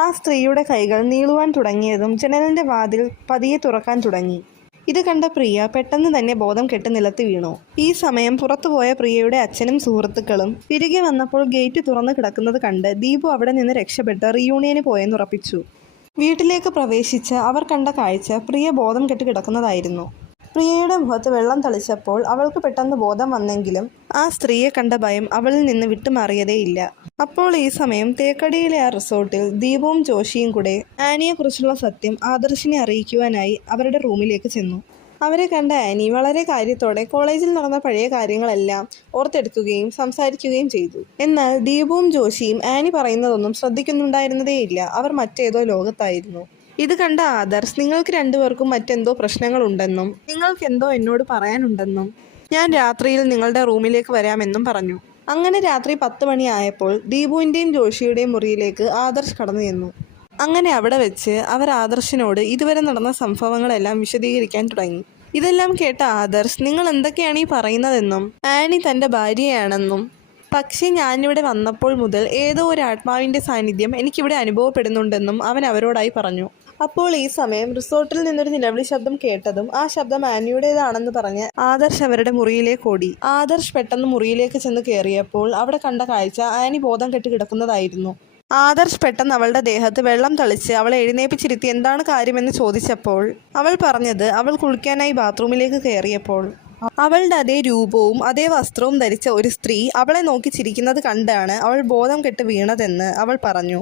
ആ സ്ത്രീയുടെ കൈകൾ നീളുവാൻ തുടങ്ങിയതും ജനലിന്റെ വാതിൽ പതിയെ തുറക്കാൻ തുടങ്ങി. ഇത് കണ്ട പ്രിയ പെട്ടെന്ന് തന്നെ ബോധം കെട്ട് നിലത്ത് വീണു. ഈ സമയം പുറത്തുപോയ പ്രിയയുടെ അച്ഛനും സുഹൃത്തുക്കളും തിരികെ വന്നപ്പോൾ ഗേറ്റ് തുറന്നു കിടക്കുന്നത് കണ്ട് ദീപു അവിടെ നിന്ന് രക്ഷപ്പെട്ട് റീയൂണിയന് പോയെന്നുറപ്പിച്ചു. വീട്ടിലേക്ക് പ്രവേശിച്ച് അവർ കണ്ട കാഴ്ച പ്രിയ ബോധം കെട്ട് കിടക്കുന്നതായിരുന്നു. പ്രിയയുടെ മുഖത്ത് വെള്ളം തളിച്ചപ്പോൾ അവൾക്ക് പെട്ടെന്ന് ബോധം വന്നെങ്കിലും ആ സ്ത്രീയെ കണ്ട ഭയം അവളിൽ നിന്ന് വിട്ടുമാറിയതേയില്ല. അപ്പോൾ ഈ സമയം തേക്കടിയിലെ ആ റിസോർട്ടിൽ ദീപവും ജോഷിയും കൂടെ ആനിയെക്കുറിച്ചുള്ള സത്യം ആദർശിനെ അറിയിക്കുവാനായി അവരുടെ റൂമിലേക്ക് ചെന്നു. അവരെ കണ്ട ആനി വളരെ കാര്യത്തോടെ കോളേജിൽ നടന്ന പഴയ കാര്യങ്ങളെല്ലാം ഓർത്തെടുക്കുകയും സംസാരിക്കുകയും ചെയ്തു. എന്നാൽ ദീപവും ജോഷിയും ആനി പറയുന്നതൊന്നും ശ്രദ്ധിക്കുന്നുണ്ടായിരുന്നതേയില്ല. അവർ മറ്റേതോ ലോകത്തായിരുന്നു. ഇത് കണ്ട ആദർശ്, നിങ്ങൾക്ക് രണ്ടുപേർക്കും മറ്റെന്തോ പ്രശ്നങ്ങളുണ്ടെന്നും നിങ്ങൾക്കെന്തോ എന്നോട് പറയാനുണ്ടെന്നും ഞാൻ രാത്രിയിൽ നിങ്ങളുടെ റൂമിലേക്ക് വരാമെന്നും പറഞ്ഞു. അങ്ങനെ രാത്രി 10 മണിയായപ്പോൾ ദീപുവിൻ്റെയും ജോഷിയുടെയും മുറിയിലേക്ക് ആദർശ് കടന്നു ചെന്നു. അങ്ങനെ അവിടെ വെച്ച് അവർ ആദർശിനോട് ഇതുവരെ നടന്ന സംഭവങ്ങളെല്ലാം വിശദീകരിക്കാൻ തുടങ്ങി. ഇതെല്ലാം കേട്ട ആദർശ്, നിങ്ങൾ എന്തൊക്കെയാണ് ഈ പറയുന്നതെന്നും ആനി തൻ്റെ ഭാര്യയാണെന്നും പക്ഷേ ഞാനിവിടെ വന്നപ്പോൾ മുതൽ ഏതോ ഒരു ആത്മാവിൻ്റെ സാന്നിധ്യം എനിക്കിവിടെ അനുഭവപ്പെടുന്നുണ്ടെന്നും അവൻ അവരോടായി പറഞ്ഞു. അപ്പോൾ ഈ സമയം റിസോർട്ടിൽ നിന്നൊരു നിലവിളി ശബ്ദം കേട്ടതും ആ ശബ്ദം ആനിയുടേതാണെന്ന് പറഞ്ഞ് ആദർശ് അവരുടെ മുറിയിലേക്ക് ഓടി. ആദർശ് പെട്ടെന്ന് മുറിയിലേക്ക് ചെന്ന് കയറിയപ്പോൾ അവിടെ കണ്ട കാഴ്ച ആനി ബോധം കെട്ട് കിടക്കുന്നതായിരുന്നു. ആദർശ് പെട്ടെന്ന് അവളുടെ ദേഹത്ത് വെള്ളം തളിച്ച് അവളെ എഴുന്നേപ്പിച്ചിരുത്തി എന്താണ് കാര്യമെന്ന് ചോദിച്ചപ്പോൾ അവൾ പറഞ്ഞത് അവൾ കുളിക്കാനായി ബാത്റൂമിലേക്ക് കയറിയപ്പോൾ അവളുടെ അതേ രൂപവും അതേ വസ്ത്രവും ധരിച്ച ഒരു സ്ത്രീ അവളെ നോക്കി ചിരിക്കുന്നത് കണ്ടാണ് അവൾ ബോധം കെട്ട് വീണതെന്ന് അവൾ പറഞ്ഞു.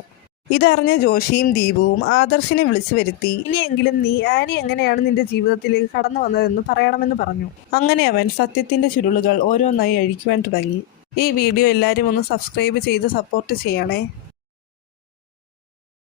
ഇതറിഞ്ഞ ജോഷിയും ദീപുവും ആദർശിനെ വിളിച്ചു വരുത്തി ഇനിയെങ്കിലും നീ ആനി എങ്ങനെയാണ് നിന്റെ ജീവിതത്തിലേക്ക് കടന്നു വന്നതെന്ന് പറയണമെന്ന് പറഞ്ഞു. അങ്ങനെ അവൻ സത്യത്തിന്റെ ചുരുളുകൾ ഓരോന്നായി അഴിക്കുവാൻ തുടങ്ങി. ഈ വീഡിയോ എല്ലാവരും ഒന്ന് സബ്സ്ക്രൈബ് ചെയ്ത് സപ്പോർട്ട് ചെയ്യണേ.